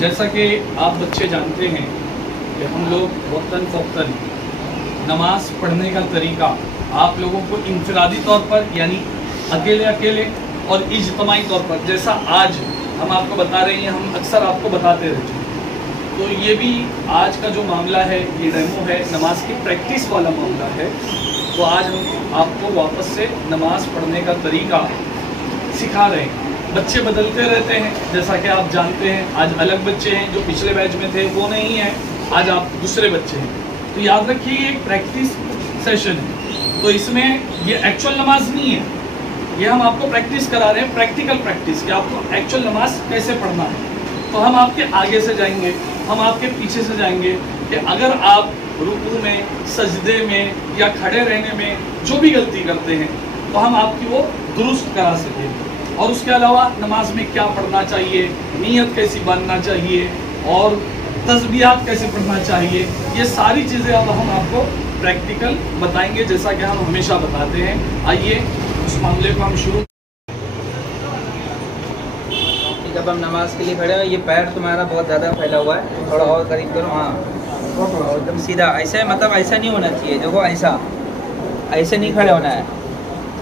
जैसा कि आप बच्चे जानते हैं कि हम लोग वक्तन फ़ौक्तन नमाज पढ़ने का तरीका आप लोगों को इंफरादी तौर पर यानी अकेले अकेले और इज्तिमाई तौर पर जैसा आज हम आपको बता रहे हैं, हम अक्सर आपको बताते रहते हैं। तो ये भी आज का जो मामला है, ये डेमो है, नमाज की प्रैक्टिस वाला मामला है। तो आज हम आपको वापस से नमाज पढ़ने का तरीका सिखा रहे हैं। बच्चे बदलते रहते हैं, जैसा कि आप जानते हैं। आज अलग बच्चे हैं, जो पिछले बैच में थे वो नहीं हैं, आज आप दूसरे बच्चे हैं। तो याद रखिए ये एक प्रैक्टिस सेशन है, तो इसमें ये एक्चुअल नमाज नहीं है, ये हम आपको प्रैक्टिस करा रहे हैं, प्रैक्टिकल प्रैक्टिस कि आपको एक्चुअल नमाज कैसे पढ़ना है। तो हम आपके आगे से जाएंगे, हम आपके पीछे से जाएंगे कि अगर आप रुकू में, सजदे में या खड़े रहने में जो भी गलती करते हैं तो हम आपकी वो दुरुस्त करा सकें। और उसके अलावा नमाज में क्या पढ़ना चाहिए, नीयत कैसी बनना चाहिए और तस्बीहात कैसे पढ़ना चाहिए, ये सारी चीज़ें अब हम आपको प्रैक्टिकल बताएंगे, जैसा कि हम हमेशा बताते हैं। आइए उस मामले को हम शुरू। जब हम नमाज के लिए खड़े हो, ये पैर तुम्हारा बहुत ज़्यादा फैला हुआ है, थोड़ा और करीब करो। हाँ, एकदम सीधा, ऐसे मतलब ऐसा नहीं होना चाहिए। देखो ऐसे नहीं खड़े होना है,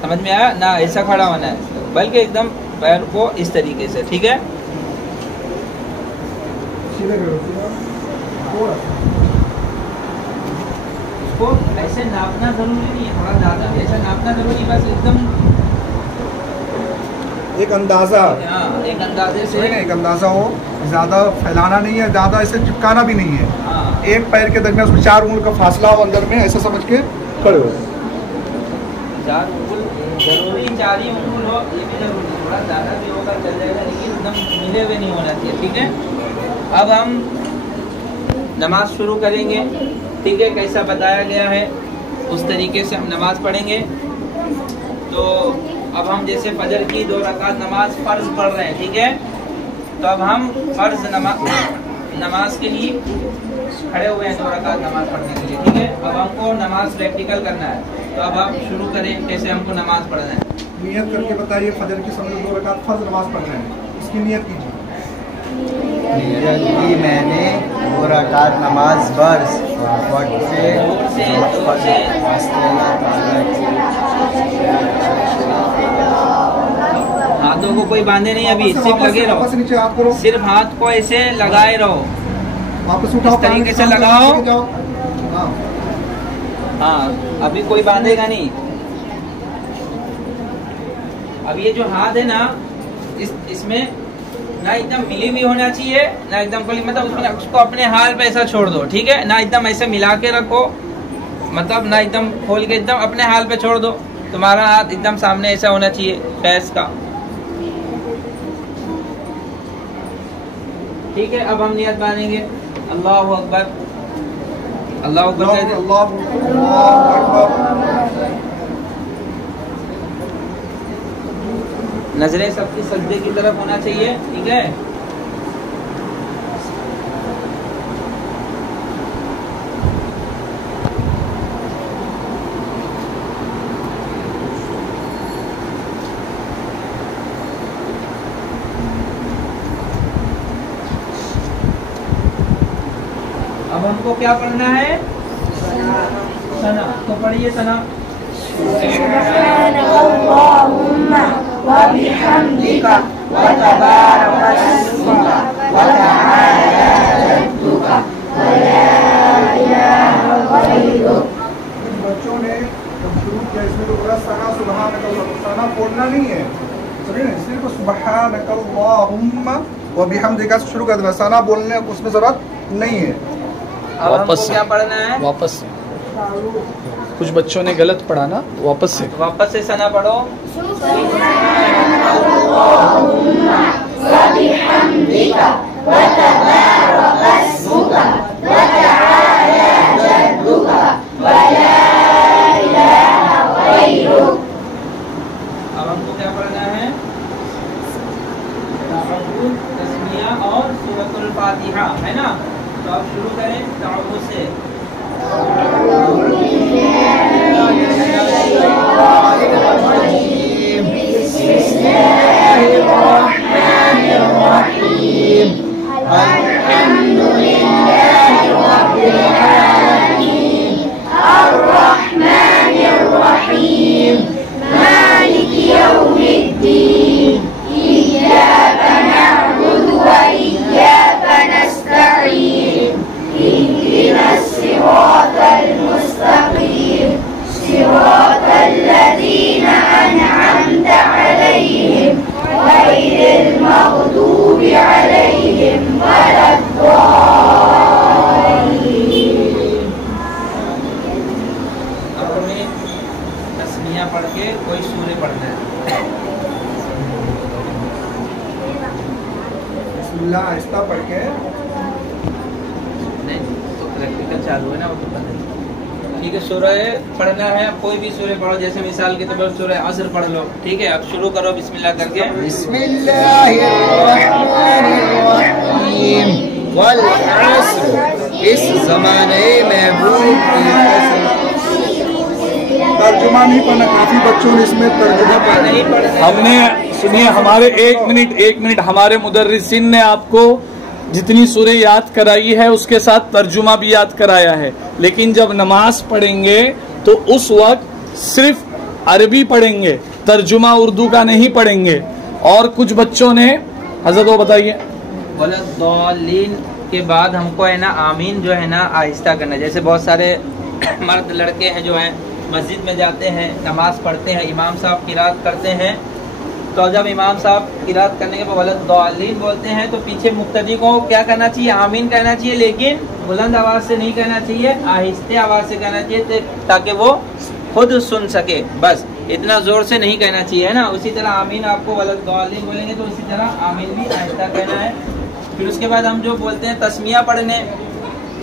समझ में आया ना? ऐसा खड़ा होना है, बल्कि एकदम पैर को इस तरीके से, ठीक है? इसको ऐसे नापना जरूरी नहीं है, थोड़ा ज़्यादा ऐसा नापना जरूरी, बस एकदम एक अंदाजा, एक अंदाजे से, एक अंदाजा हो, ज़्यादा फैलाना नहीं है, ज़्यादा ऐसे चिपकाना भी नहीं है। हाँ। एक पैर के दरमियान उसमें 4 उंगल का फासला हो अंदर में, ऐसा समझ के खड़े हो। 4 उंगल जरूरी, 4 ही उंगल हो, ये भी जरूरी, थोड़ा ज़्यादा भी होगा चल जाएगा, लेकिन एकदम मिले हुए नहीं होना चाहिए, ठीक है? अब हम नमाज शुरू करेंगे, ठीक है? कैसा बताया गया है उस तरीके से हम नमाज पढ़ेंगे। तो अब हम जैसे फजर की 2 रकात नमाज फ़र्ज पढ़ रहे हैं, ठीक है? तो अब हम फ़र्ज नमाज के लिए खड़े हुए हैं 2 रकात नमाज पढ़ने के लिए, ठीक है? अब हमको नमाज प्रैक्टिकल करना है, तो अब आप शुरू करें कैसे हमको नमाज पढ़ना है। नियत करके बताइए, फजर के समय 2 रकात फ़र्ज नमाज पढ़ना है, इसकी नियत कीजिए। नियत की मैंने 2 रकात नमाज फ़र्ज हाथों को कोई बांधे नहीं, अभी सिर्फ लगे रहो, सिर्फ हाथ को ऐसे लगाए रहो, वापस उठाओ, इस तरीके से लगाओ। हाँ, अभी कोई बांधेगा नहीं। अब ये जो हाथ है ना, इसमें ना एकदम मिली भी होना चाहिए, ना एकदम खुली, मतलब उसको अपने हाल पे ऐसा छोड़ दो, ठीक है? ना एकदम ऐसे मिला के रखो, मतलब ना एकदम खोल के, एकदम अपने हाल पे छोड़ दो। तुम्हारा हाथ एकदम सामने ऐसा होना चाहिए फैस का, ठीक है? अब हम नियत बांधेंगे, अल्लाहु अकबर, अल्लाहु अकबर कहते हैं, अल्लाहु अकबर। नजरें सबकी सजदे की तरफ होना चाहिए, ठीक है? अब हमको क्या पढ़ना है? सना। तो पढ़िए सना। बच्चों ने जब शुरू किया इसमें तो पूरा सना सुबहानकल्लाह, सना बोलना नहीं है, समझे ना? सिर्फ सुबहानकल्लाहुम्मा व बिहम्दिका से शुरू कर देना, सना बोलने उसमें जरूरत नहीं है। अब हमको क्या पढ़ना है? वापस से कुछ बच्चों ने गलत पढ़ा ना, वापस से सना पढ़ो। अब हमको क्या पढ़ना है? तस्मीया और सूरतुल फातिहा, है ना? तो अब शुरू करें तअव्वुज़ से। पढ़ के कोई सूर्य पढ़ना है। बिस्मिल्लाह आहिस्ता पढ़ के। नहीं तो प्रैक्टिकल चालू है ना, वो तो पता है। ठीक है, सूरह पढ़ना है, कोई भी सूरह पढ़ो, जैसे मिसाल के तौर पर सूरह असर पढ़ लो। ठीक है, अब शुरू करो बिस्मिल्लाह करके। बिस्मिल्लाहिर्रहमानिर्रहीम वल अस्र, इस ज़माने महबूब की कसम। तर्जुमा नहीं पढ़ना, काफी बच्चों ने इसमें तर्जुमा नहीं पढ़ना। हमने सुनिए, हमारे एक मिनट हमारे मुदर्रिसिन ने आपको जितनी सूरह याद कराई है उसके साथ तर्जुमा भी याद कराया है, लेकिन जब नमाज पढ़ेंगे तो उस वक्त सिर्फ अरबी पढ़ेंगे, तर्जुमा उर्दू का नहीं पढ़ेंगे। और कुछ बच्चों ने, हजरत वो बताइए, वलद्दालीन के बाद हमको है ना आमीन जो है ना आहिस्ता करना। जैसे बहुत सारे मर्द लड़के हैं जो हैं मस्जिद में जाते हैं, नमाज पढ़ते हैं, इमाम साहब किरात करते हैं, तो जब इमाम साहब किरात करने के बाद वलद्दालीन बोलते हैं तो पीछे मुक्तदी को क्या करना चाहिए? आमीन कहना चाहिए, लेकिन बुलंद आवाज से नहीं कहना चाहिए, आहिस्ते आवाज से कहना चाहिए ताकि वो खुद सुन सके। बस इतना जोर से नहीं कहना चाहिए, है ना। उसी तरह आमीन आपको वलद्दालीन बोलेंगे तो उसी तरह आमीन भी आहिस्ता कहना है। फिर उसके बाद हम जो बोलते हैं तस्मिया पढ़ने,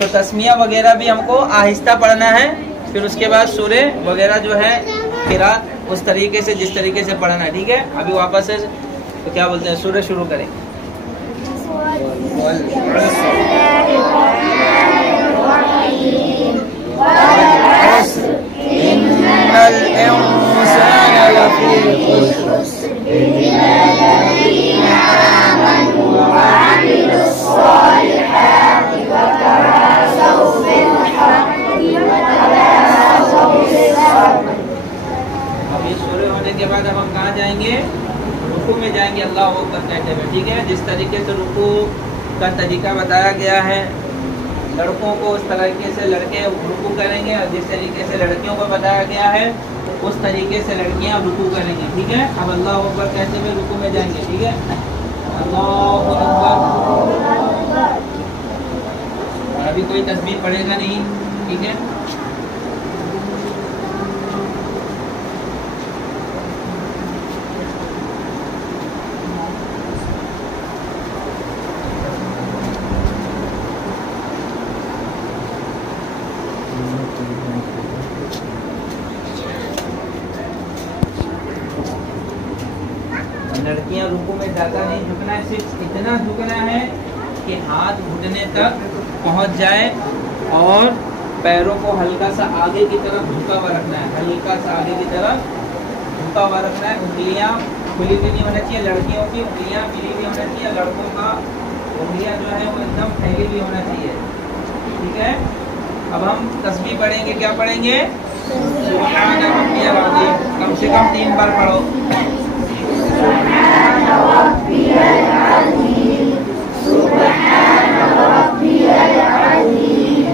तो तस्मिया वगैरह भी हमको आहिस्ता पढ़ना है। फिर उसके बाद सूरे वगैरह जो है किरात उस तरीके से जिस तरीके से पढ़ना है। ठीक है, अभी वापस से तो क्या बोलते हैं, सूरे शुरू करें। इन्नल इंसान लफी खुस्र इल्ला लल्लज़ीना आमनू व अमिलुस सालिहाति व तवासौ बिल हक़्क़ि व तवासौ बिस सब्र। अब ये सूरे होने के बाद अब हम कहाँ जाएंगे? रुकू में जाएंगे अल्लाह अकबर कहते हुए। ठीक है, जिस तरीके से रुकू का तरीका बताया गया है, लड़कों को उस तरीके से लड़के रुकू करेंगे, और जिस तरीके से लड़कियों को बताया गया है उस तरीके से लड़कियां रुकू करेंगी। ठीक है, अब अल्लाह अकबर कहते हुए रुकू में जाएंगे। ठीक है, अल्लाह अकबर। अभी कोई तस्बीह पढ़ेगा नहीं। ठीक है, लड़कियां रुकू में ज्यादा नहीं झुकना है, सिर्फ इतना झुकना है कि हाथ घुटने तक पहुंच जाए और पैरों को हल्का सा आगे की तरफ झुका हुआ रखना है, हल्का सा आगे की तरफ झुका हुआ रखना है। उंगलियां खुली भी नहीं होना चाहिए, लड़कियों की उंगलियां मिली भी होना चाहिए, लड़कों का उंगलियां जो है वो एकदम फैली भी होना चाहिए। ठीक है, अब हम तस्बीह पढ़ेंगे। क्या पढ़ेंगे? सुब्हान रब्बियल अज़ीम, कम से कम 3 बार पढ़ो। सुब्हान रब्बियल अज़ीम, सुब्हान रब्बियल अज़ीम,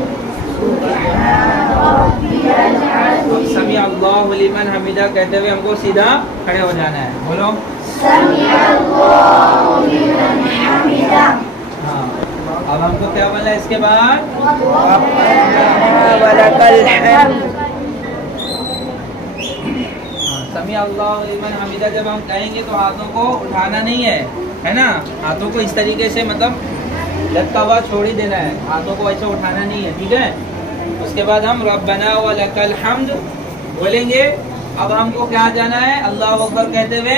सुब्हान रब्बियल अज़ीम। समी अल्लाहु लिमन हमिदा कहते हुए हमको सीधा खड़े हो जाना है। बोलो समी अल्लाहु लिमन हमिदा। हाँ, अब हमको क्या बोलना है इसके बाद? समी अल्लाहु लिमन हमिदा जब हम कहेंगे तो हाथों को उठाना नहीं है ना, हाथों को इस तरीके से मतलब लटका हुआ छोड़ ही देना है, हाथों को ऐसे उठाना नहीं है। ठीक है, उसके बाद हम रब्बना व लकल हम्द बोलेंगे। अब हमको क्या जाना है? अल्लाह अकबर कहते हुए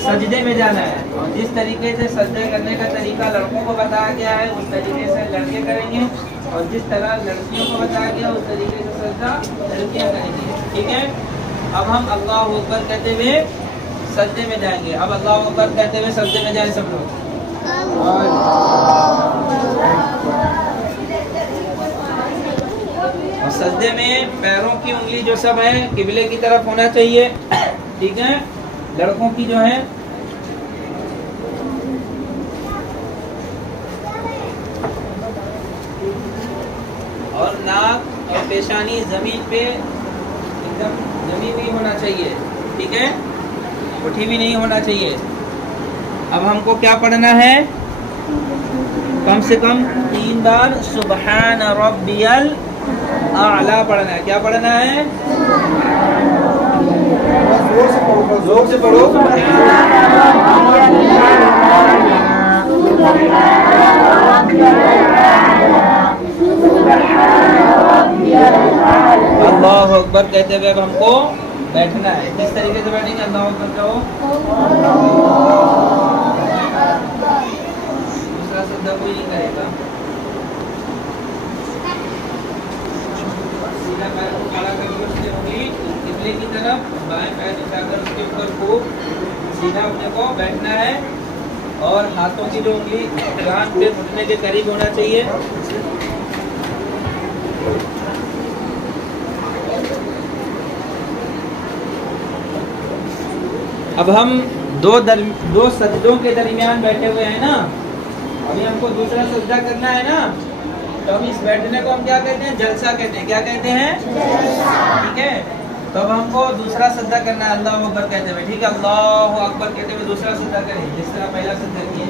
सजदे में जाना है, और जिस तरीके से सजदे करने का तरीका लड़कों को बताया गया है उस तरीके से लड़के करेंगे, और जिस तरह लड़कियों को बताया गया उस तरीके से सजदा लड़कियां करेंगी। ठीक है, अब हम अल्लाह अकबर कहते हुए सजदे में जाएंगे। अब अल्लाह अकबर कहते हुए सजदे में जाए सब लोग। और सजदे में पैरों की उंगली जो सब है किबले की तरफ होना चाहिए। ठीक है, लड़कों की जो है और नाक और पेशानी जमीन पे एकदम जमी हुई होना चाहिए। ठीक है, उठी भी नहीं होना चाहिए। अब हमको क्या पढ़ना है? कम से कम 3 बार सुब्हान रब्बियल आला पढ़ना है। क्या पढ़ना है? जोर से पढ़ो। अल्लाह अकबर कहते हुए अब हमको बैठना है। किस तरीके से बैठेंगे? अल्लाह अकबर कहो, दूसरा सज्जा कोई नहीं करेगा। सीधा पैर को खड़ा करके उसकी उंगली किबले की तरफ, बाएं पैर उठाकर उसके ऊपर खूब सीधा अपने को बैठना है और हाथों की जो उंगली कान पे घुटने के करीब होना चाहिए। अब हम दो सजदों के दरमियान बैठे हुए हैं ना। अभी हमको दूसरा सजदा करना है ना, तो हम इस बैठने को हम क्या कहते हैं? जलसा कहते हैं। क्या कहते हैं? ठीक है। तो अब हमको दूसरा सजदा करना है अल्लाह अकबर कहते हुए। ठीक है, अल्लाह अकबर कहते हुए दूसरा सजदा करें जिस तरह पहला सजदा किए।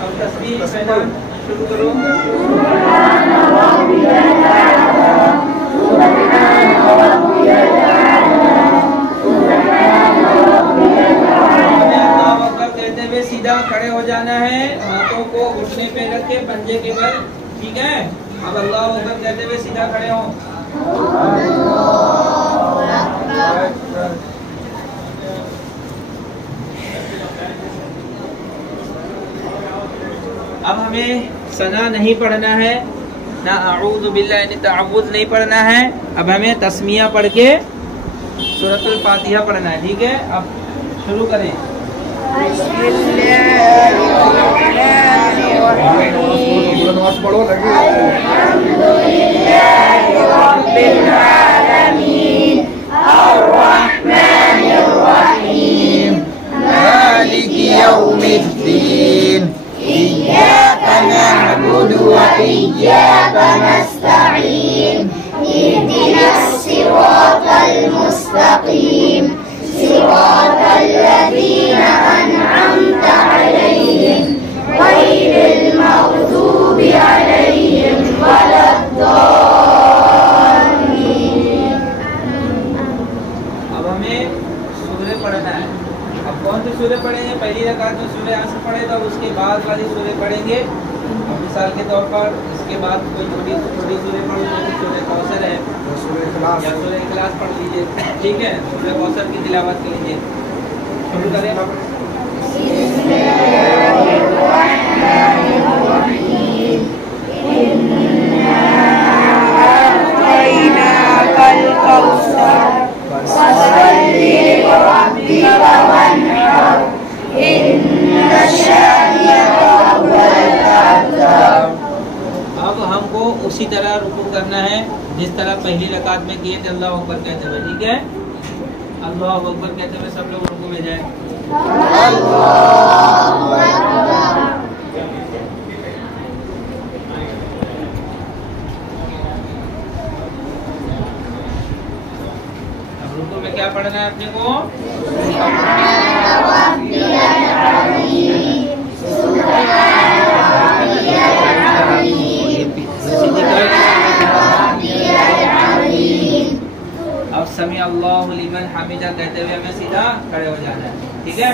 अब तस्बीह पहला शुरू करो। कहते हुए सीधा खड़े हो जाना है, हाथों को घुटने पे रख के पंजे के बल। ठीक है, अब अल्लाह अकबर कहते हुए सीधा खड़े हो। अब हमें सना नहीं पढ़ना है, ना अऊज़ु बिल्लाहि यानी तअव्वुज़ नहीं पढ़ना है। अब हमें तस्मिया पढ़ के सूरतुल फातिहा पढ़ना है। ठीक है, अब शुरू करें। नमाज पढ़ो लगे। मालिकी यौमिद्दीन इय्याका नअबुदु व इय्याका नस्तईन इहदिनस सिरातल मुस्तकीम सिरातल लज़ीना अनअमता अलैहिम गैरिल मग़दूबि अलैहिम वलद्दाल्लीन। अब हमें सूरह पढ़ना है। अब कौन सी सूरह पढ़ेंगे? पहली रकात में सूरह आसर पढ़े तो उसके बाद वाली सूरह पढ़ेंगे। अब मिसाल के तौर पर इसके बाद कोई छोटी सूरह पढ़ लीजिए, सूरह कौसर है या सूरह इखलास पढ़ लीजिए। ठीक है, सूरह कौसर की तिलावत कर लीजिए। शुरू करें। अब हमको उसी तरह रुकू करना है जिस तरह पहली रकात में किए थे अल्लाह अकबर कहते हुए। ठीक है, अल्लाह अकबर कहते हुए सब लोग रुकू में जाए। अब रुकू में क्या पढ़ना है अपने को? अब समी अल्लाहु लिमन हमिदा कहते हुए हमें सीधा खड़े हो जाना है। ठीक है,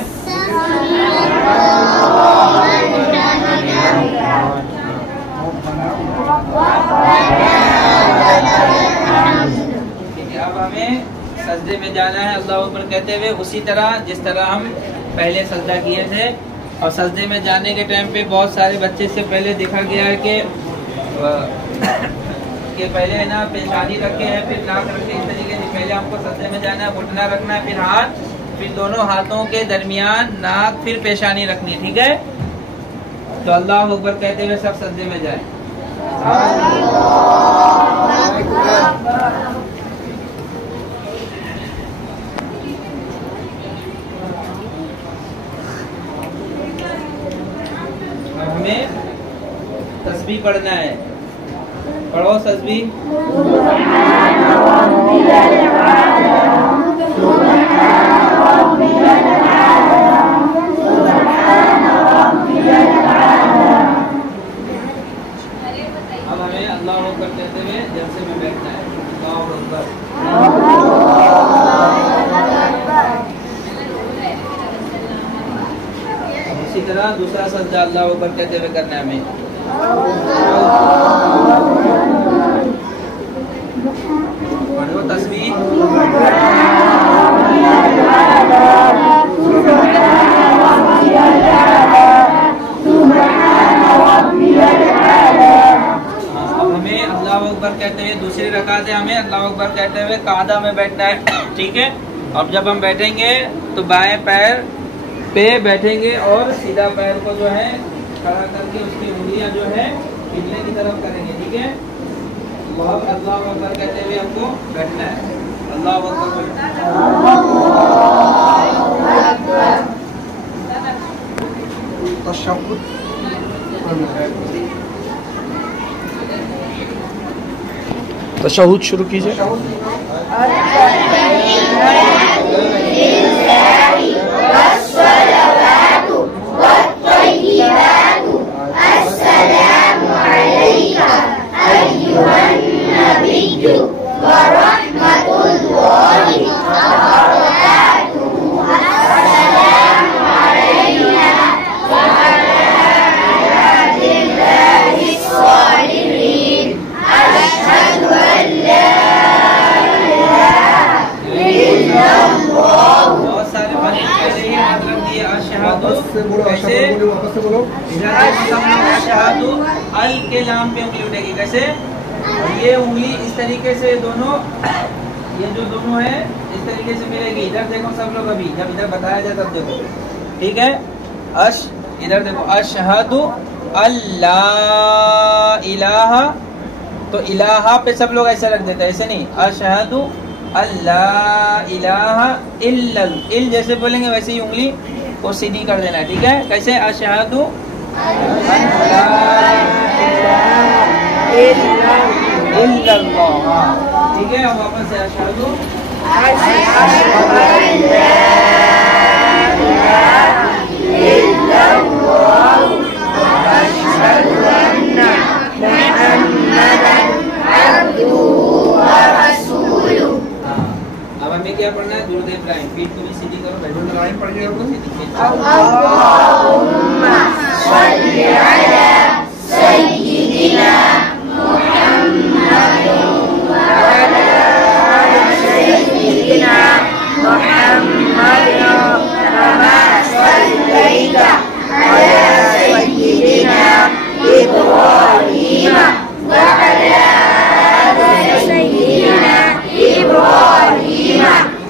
अब हमें सजदे में जाना है अल्लाह अकबर कहते हुए उसी तरह जिस तरह हम पहले सजदा किए थे। और सजदे में जाने के टाइम पे बहुत सारे बच्चे से पहले देखा गया है कि पहले है ना पेशानी रखे हैं, फिर नाक रखे। इस तरीके से पहले हमको सजदे में जाना है, घुटना रखना है, फिर हाथ, फिर दोनों हाथों के दरमियान नाक, फिर पेशानी रखनी। ठीक है, तो अल्लाह अकबर कहते हुए सब सजदे में जाए। अब हमें तस्बीह पढ़ना है। पढ़ो तस्बीह। अब हमें अल्लाह अकबर कहते हुए जलसे में बैठना है। अल्लाह अकबर। इसी तरह दूसरा सजदा अल्लाह अकबर कहते हुए करना है हमें। पढ़ो तस्बीह। हमें अल्लाह अकबर कहते हुए दूसरी रकात है, हमें अल्लाह अकबर कहते हुए कादा में बैठना है, ठीक है। अब जब हम बैठेंगे तो बाएं पैर पे बैठेंगे और सीधा पैर को जो है खड़ा करके उसकी उंगलियां जो है किबले की तरफ करेंगे, ठीक है। अल्लाह अकबर कहते हुए हमको बैठना है। अल्लाह अकबर। तशहुद शुरू कीजिए। अल के लाम पे उंगली उठेगी, कैसे? ये उंगली इस तरीके से दोनों, ये जो दोनों है इस तरीके से मिलेगी। इधर देखो सब लोग, अभी जब इधर बताया जाए तब देखो, ठीक है। इधर देखो, अशहदु अल्ला इलाहा, तो इलाहा पे सब लोग ऐसे रख देते हैं, ऐसे नहीं। अशहदु अल्ला इलाहा इल्लल, इल जैसे बोलेंगे वैसे ही उंगली को सीधी कर देना है, ठीक है। कैसे? अशहदु इल्लल्लाह, ठीक है। अब वापस से अशहदु अब हमें क्या पढ़ना है? दुरूद इब्राहिम। पीठ को भी सीधी करो, बैठो। इब्राहिम पढ़िए। अल्लाहुम्मा सल्ली अला सय्यिदिना मुहम्मद व अला सय्यिदिना मुहम्मद कमा सल्लैता अला सय्यिदिना इब्राहीम व अला सय्यिदिना इब्राहीम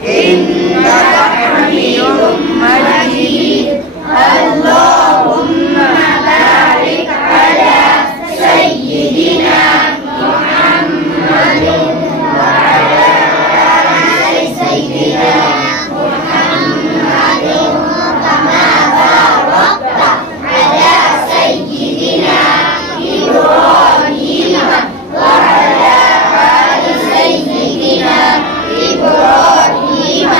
इन्नका हमीदुम मजीद। अल्लाहुम्मा बारिक अला सय्यिदिना मुहम्मद व अला आलि सय्यिदिना मुहम्मद कमा बारकता अला सय्यिदिना इब्राहीम व अला आलि सय्यिदिना इब्राहीम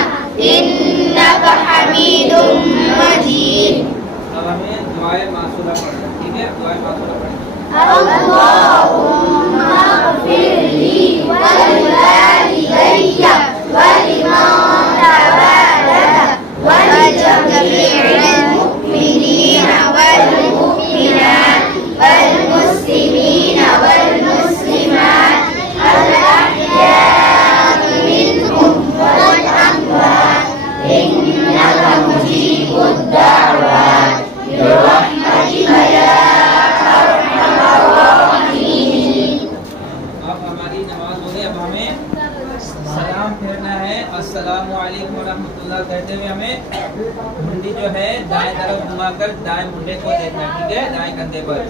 इन्नका हमीदुम मजीद। अब हमें दुआए मासूरा पढ़ना है, ठीक है। दुआए मासूरा पढ़ना। अल्लाहुम्मा ग़फ़िरली वलिवालिदैया वलिमन तवल्ला वलिजमीइल मुमिनीना वल्मुमिनात वल्मुस्लिमीना वल्मुस्लिमात अल-अह्या'i मिनहुम वल अमवात इन्नका मुजीबुद दाअवात बिरहमतिका या अरहमर राहिमीन। अब हमारी नमाज हो गई। अब हमें सलाम फेरना है। अस्सलामु अलैकुम व रहमतुल्लाह कहते हुए हमें मुंडी जो है दाएं तरफ घुमाकर दाएं मुंडे को देखना है, ठीक है, दाएं कंधे पर,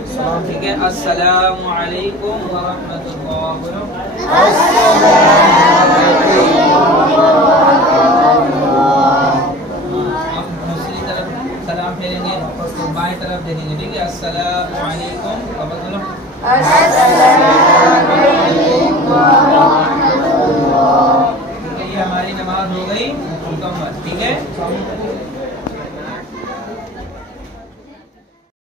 ठीक है। अस्सलामु अलैकुम व रहमतुल्लाह।